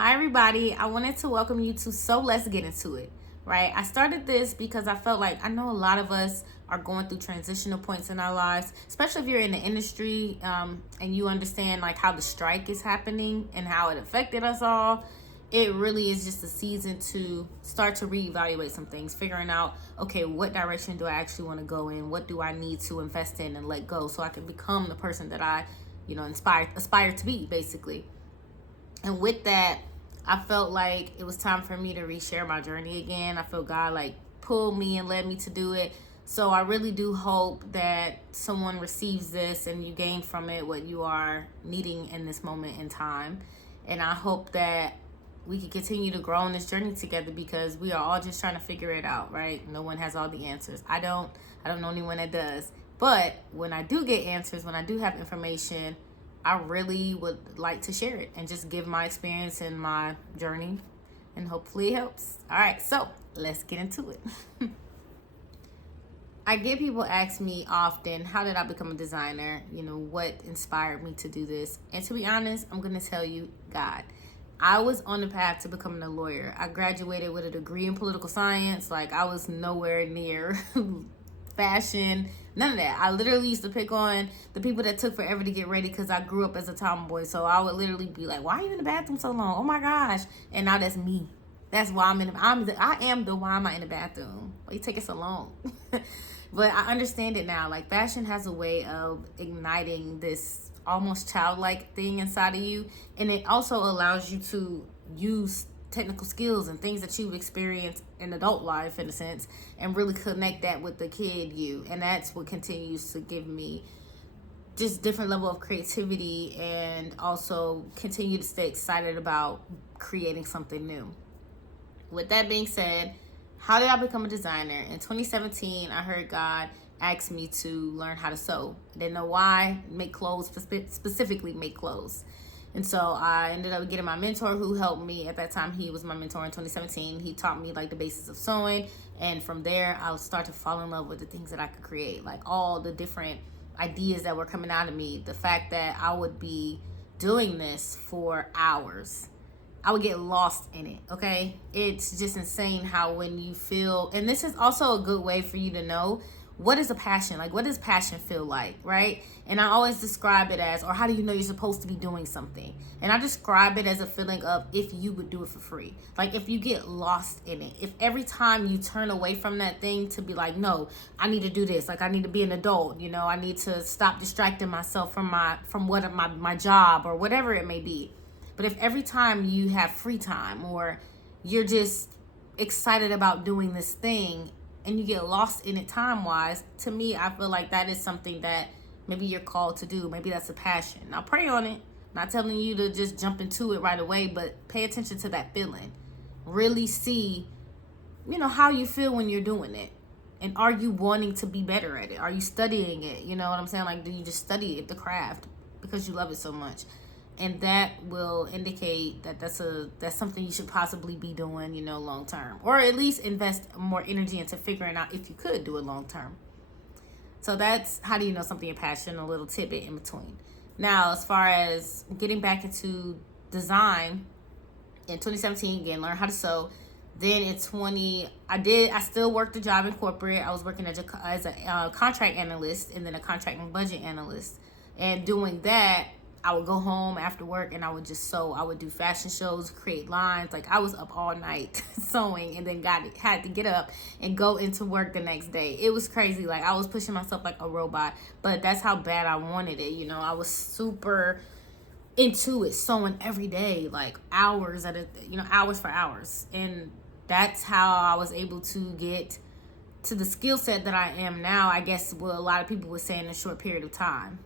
Hi, everybody. I wanted to welcome you to So Let's Get Into It, right? I started this because I felt like I know a lot of us are going through transitional points in our lives, especially if you're in the industry and you understand like how the strike is happening and how it affected us all. It really is just a season to start to reevaluate some things, figuring out, okay, what direction do I actually want to go in? What do I need to invest in and let go so I can become the person that I, aspire to be, basically. And with that, I felt like it was time for me to reshare my journey again. I feel God like pulled me and led me to do it. So I really do hope that someone receives this and you gain from it what you are needing in this moment in time. And I hope that we can continue to grow on this journey together because we are all just trying to figure it out, right? No one has all the answers. I don't know anyone that does. But when I do get answers, when I do have information, I really would like to share it and just give my experience and my journey, and hopefully it helps. All right, so let's get into it. I get people ask me often, how did I become a designer? What inspired me to do this? And to be honest, I'm going to tell you, God. I was on the path to becoming a lawyer. I graduated with a degree in political science. Like, I was nowhere near fashion, none of that. I literally used to pick on the people that took forever to get ready because I grew up as a tomboy. So I would literally be like, "Why are you in the bathroom so long? Oh my gosh!" And now that's me. That's why I am the why am I in the bathroom? Why you taking so long? But I understand it now. Like, fashion has a way of igniting this almost childlike thing inside of you, and it also allows you to use technical skills and things that you've experienced in adult life, in a sense, and really connect that with the kid you. And that's what continues to give me just different level of creativity and also continue to stay excited about creating something new. With that being said, how did I become a designer? In 2017, I heard God ask me to learn how to sew. I didn't know why. Make clothes, specifically make clothes. And so I ended up getting my mentor who helped me. At that time, he was my mentor in 2017. He taught me like the basis of sewing. And from there, I would start to fall in love with the things that I could create. Like all the different ideas that were coming out of me. The fact that I would be doing this for hours. I would get lost in it, okay? It's just insane how when you feel, and this is also a good way for you to know what is a passion? Like, what does passion feel like, right? And I always describe it as, or how do you know you're supposed to be doing something? And I describe it as a feeling of if you would do it for free. Like, if you get lost in it, if every time you turn away from that thing to be like, no, I need to do this. Like, I need to be an adult, I need to stop distracting myself from my job or whatever it may be. But if every time you have free time or you're just excited about doing this thing and you get lost in it time-wise, to me, I feel like that is something that maybe you're called to do. Maybe that's a passion. Now, pray on it. Not telling you to just jump into it right away, but pay attention to that feeling. Really see, how you feel when you're doing it. And are you wanting to be better at it? Are you studying it? You know what I'm saying? Like, do you just study it, the craft, because you love it so much? And that will indicate that that's something you should possibly be doing, long term, or at least invest more energy into figuring out if you could do it long term. So that's how do you know something you're passionate, a little tidbit in between. Now, as far as getting back into design, in 2017, again, learn how to sew. Then in I still worked a job in corporate. I was working as a contract analyst and then a contract and budget analyst. And doing that, I would go home after work and I would just sew. I would do fashion shows, create lines. Like, I was up all night sewing, and then had to get up and go into work the next day. It was crazy. Like, I was pushing myself like a robot, but that's how bad I wanted it. I was super into it, sewing every day, like hours hours for hours. And that's how I was able to get to the skill set that I am now, I guess what a lot of people would say, in a short period of time.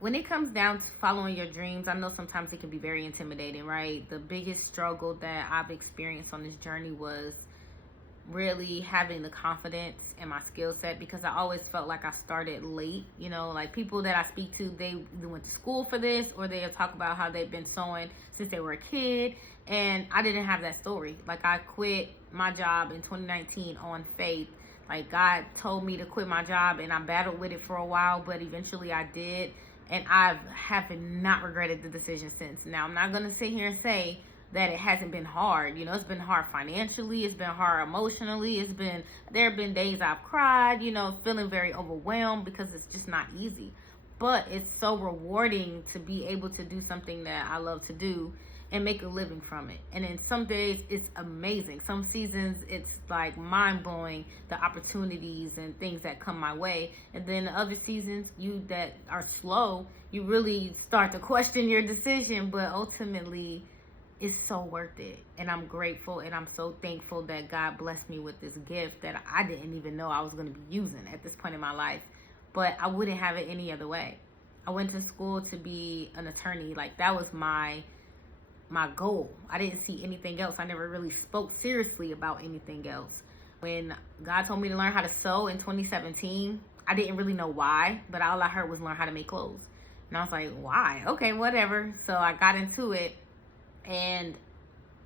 When it comes down to following your dreams, I know sometimes it can be very intimidating, right? The biggest struggle that I've experienced on this journey was really having the confidence in my skill set, because I always felt like I started late. Like, people that I speak to, they went to school for this, or they'll talk about how they've been sewing since they were a kid. And I didn't have that story. Like, I quit my job in 2019 on faith. Like, God told me to quit my job, and I battled with it for a while, but eventually I did. And I have not regretted the decision since. Now, I'm not going to sit here and say that it hasn't been hard. You know, it's been hard financially, it's been hard emotionally, there have been days I've cried, you know, feeling very overwhelmed because it's just not easy. But it's so rewarding to be able to do something that I love to do and make a living from it. And then some days it's amazing. Some seasons it's like mind-blowing, the opportunities and things that come my way. And then other seasons that are slow, you really start to question your decision, but ultimately it's so worth it. And I'm grateful and I'm so thankful that God blessed me with this gift that I didn't even know I was going to be using at this point in my life. But I wouldn't have it any other way. I went to school to be an attorney. Like, that was my goal. I didn't see anything else. I never really spoke seriously about anything else. When God told me to learn how to sew in 2017, I didn't really know why, but all I heard was learn how to make clothes. And I was like, why? Okay, whatever. So I got into it, and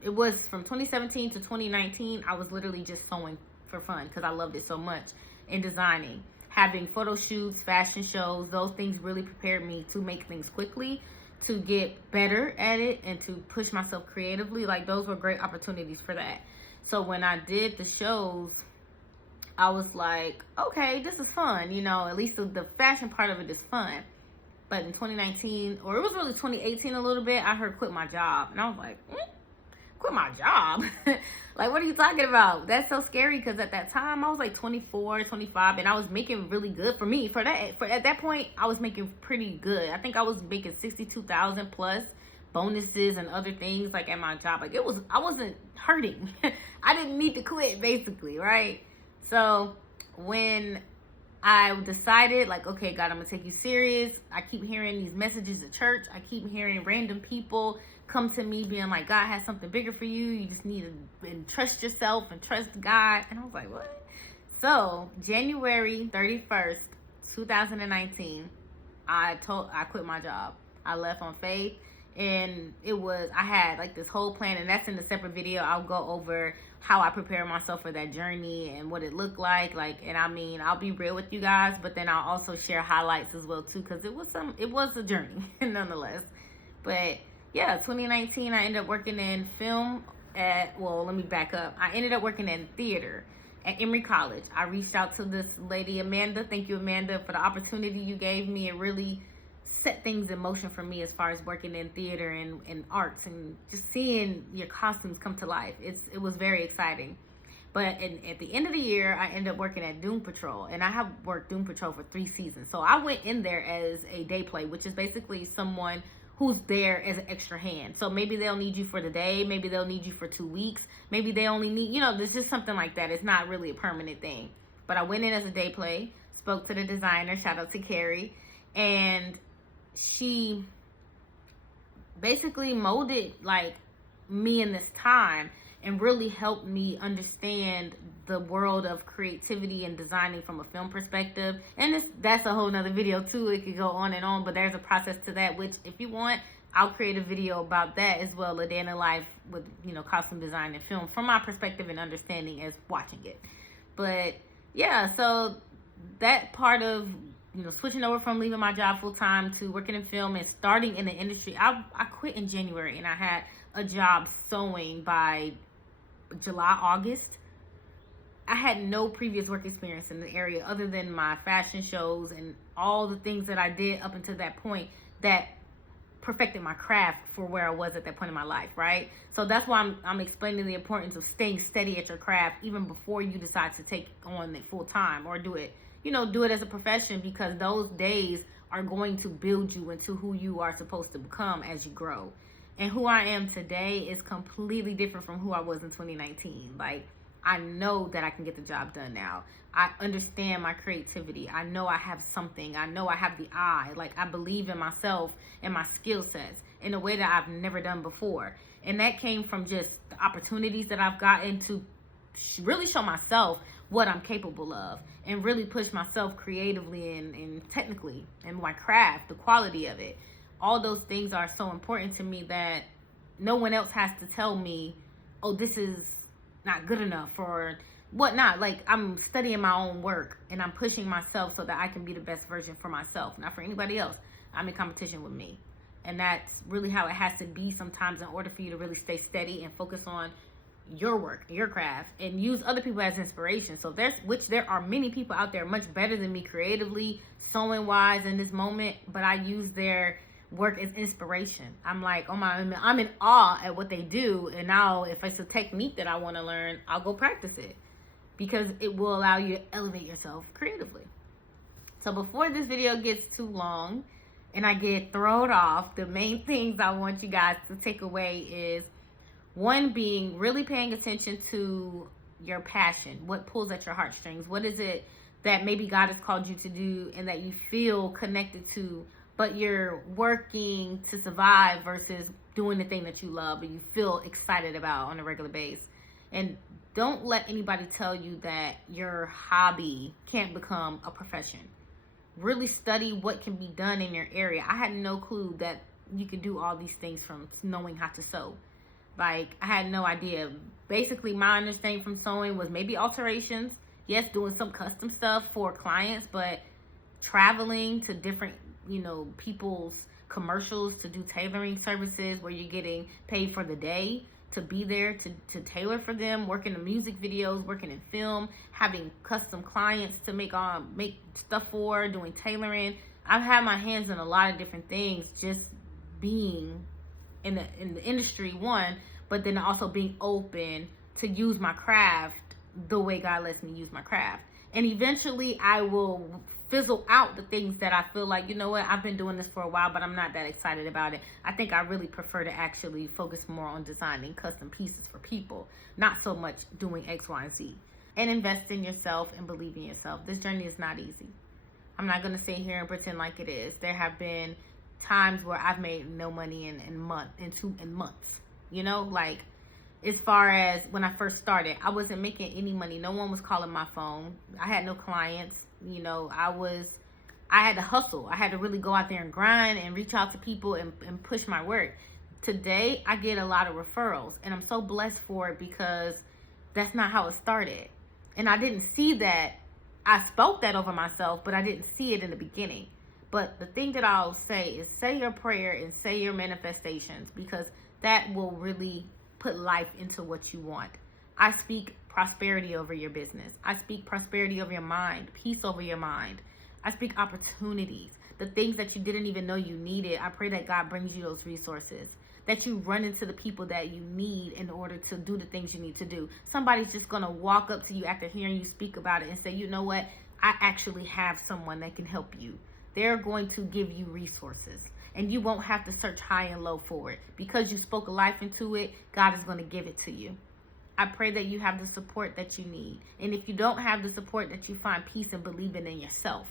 it was from 2017 to 2019, I was literally just sewing for fun because I loved it so much, and designing. Having photo shoots, fashion shows, those things really prepared me to make things quickly, to get better at it, and to push myself creatively. Like, those were great opportunities for that. So when I did the shows, I was like, okay, this is fun. You know, at least the fashion part of it is fun. But in 2019, or it was really 2018 a little bit, I heard quit my job. And I was like, quit my job? Like, what are you talking about? That's so scary, because at that time I was like 24, 25, and I was making really good for me. At that point, I was making pretty good. I think I was making 62,000 plus bonuses and other things like at my job. Like, I wasn't hurting. I didn't need to quit, basically, right? So when I decided, like, okay, God, I'm gonna take you serious. I keep hearing these messages at church. I keep hearing random people come to me being like, God has something bigger for you. You just need to trust yourself and trust God. And I was like, what? So January 31st, 2019, I quit my job. I left on faith, and I had like this whole plan, and that's in a separate video. I'll go over how I prepare myself for that journey and what it looked like. And I mean, I'll be real with you guys, but then I'll also share highlights as well too, because it was a journey nonetheless. But yeah, 2019, I ended up working in film let me back up. I ended up working in theater at Emory College. I reached out to this lady, Amanda. Thank you, Amanda, for the opportunity you gave me. It really set things in motion for me as far as working in theater and arts, and just seeing your costumes come to life. It was very exciting. But at the end of the year, I ended up working at Doom Patrol, and I have worked Doom Patrol for 3 seasons. So I went in there as a day play, which is basically someone who's there as an extra hand. So maybe they'll need you for the day, maybe they'll need you for 2 weeks, maybe they only need, there's just something like that. It's not really a permanent thing. But I went in as a day play, spoke to the designer, shout out to Carrie, and she basically molded like me in this time and really helped me understand the world of creativity and designing from a film perspective. And that's a whole nother video too. It could go on and on, but there's a process to that, which if you want, I'll create a video about that as well, a day in the life with, costume design and film from my perspective and understanding as watching it. But yeah, so that part of, switching over from leaving my job full time to working in film and starting in the industry, I quit in January, and I had a job sewing by July, August. I had no previous work experience in the area other than my fashion shows and all the things that I did up until that point that perfected my craft for where I was at that point in my life, right? So that's why I'm explaining the importance of staying steady at your craft even before you decide to take on it full time or do it as a profession, because those days are going to build you into who you are supposed to become as you grow. And who I am today is completely different from who I was in 2019. Like, I know that I can get the job done now. I understand my creativity. I know I have something. I know I have the eye. Like, I believe in myself and my skill sets in a way that I've never done before. And that came from just the opportunities that I've gotten to really show myself what I'm capable of and really push myself creatively and technically and my craft, the quality of it. All those things are so important to me that no one else has to tell me, oh, this is not good enough or whatnot. Like, I'm studying my own work and I'm pushing myself so that I can be the best version for myself, not for anybody else. I'm in competition with me. And that's really how it has to be sometimes in order for you to really stay steady and focus on your work, your craft, and use other people as inspiration. So there are many people out there much better than me creatively, sewing wise in this moment, but I use their work as inspiration. I'm like, oh my, I'm in awe at what they do. And now if it's a technique that I want to learn, I'll go practice it, because it will allow you to elevate yourself creatively. So before this video gets too long and I get thrown off, the main things I want you guys to take away is, one, being really paying attention to your passion. What pulls at your heartstrings? What is it that maybe God has called you to do and that you feel connected to, but you're working to survive versus doing the thing that you love and you feel excited about on a regular basis? And don't let anybody tell you that your hobby can't become a profession. Really study what can be done in your area. I had no clue that you could do all these things from knowing how to sew. Like, I had no idea. Basically, my understanding from sewing was maybe alterations. Yes, doing some custom stuff for clients, but traveling to different, people's commercials to do tailoring services where you're getting paid for the day to be there to tailor for them, working in music videos, working in film, having custom clients to make stuff for, doing tailoring. I've had my hands in a lot of different things, just being in the industry, one, but then also being open to use my craft the way God lets me use my craft. And eventually I will fizzle out the things that I feel like, I've been doing this for a while, but I'm not that excited about it. I think I really prefer to actually focus more on designing custom pieces for people, not so much doing X, Y, and Z. And invest in yourself and believe in yourself. This journey is not easy. I'm not going to sit here and pretend like it is. There have been times where I've made no money in months. Like, as far as when I first started, I wasn't making any money. No one was calling my phone. I had no clients. I had to hustle. I had to really go out there and grind and reach out to people and push my work. Today, I get a lot of referrals, and I'm so blessed for it, because that's not how it started. And I didn't see that. I spoke that over myself, but I didn't see it in the beginning. But the thing that I'll say is, say your prayer and say your manifestations, because that will really put life into what you want. I speak prosperity over your business. I speak prosperity over your mind, peace over your mind. I speak opportunities, the things that you didn't even know you needed. I pray that God brings you those resources, that you run into the people that you need in order to do the things you need to do. Somebody's just going to walk up to you after hearing you speak about it and say, you know what? I actually have someone that can help you. They're going to give you resources, and you won't have to search high and low for it. Because you spoke a life into it, God is going to give it to you. I pray that you have the support that you need. And if you don't have the support, that you find peace and believing in yourself,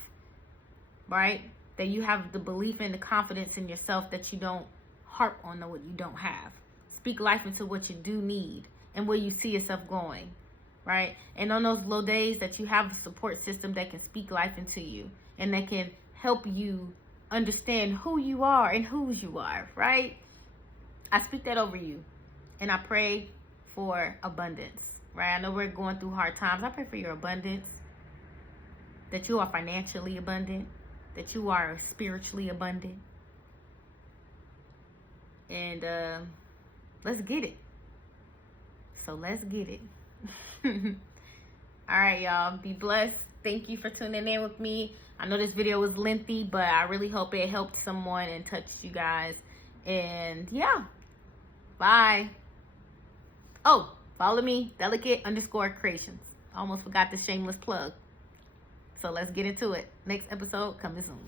right? That you have the belief and the confidence in yourself, that you don't harp on what you don't have. Speak life into what you do need and where you see yourself going, right? And on those low days, that you have a support system that can speak life into you and that can help you understand who you are and whose you are, right? I speak that over you, and I pray for abundance, right? I know we're going through hard times. I pray for your abundance, that you are financially abundant, that you are spiritually abundant, and let's get it. So let's get it. All right, y'all, be blessed. Thank you for tuning in with me. I know this video was lengthy, but I really hope it helped someone and touched you guys. And yeah, bye. Oh, follow me, Delicate_Creations. Almost forgot the shameless plug. So let's get into it. Next episode coming soon.